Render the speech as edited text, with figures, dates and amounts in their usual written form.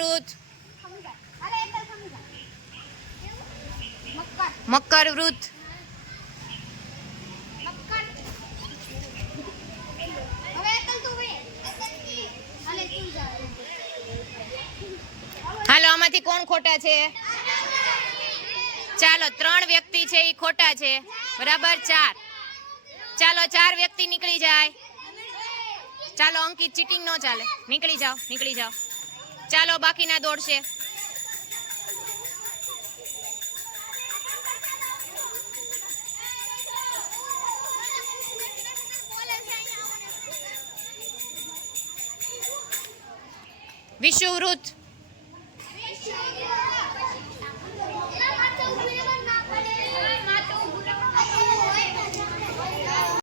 વૃત, મકર વૃત, હાલો આમાંથી કોણ ખોટા છે? ચાલો 3 વ્યક્તિ છે એ ખોટા છે, બરાબર 4. ચાલો 4 વ્યક્તિ નીકળી જાય. ચાલો અંકિત, ચીટિંગ ન ચાલે, નીકળી જાઓ. ચાલો બાકીના દોડશે. વિષુવવૃત,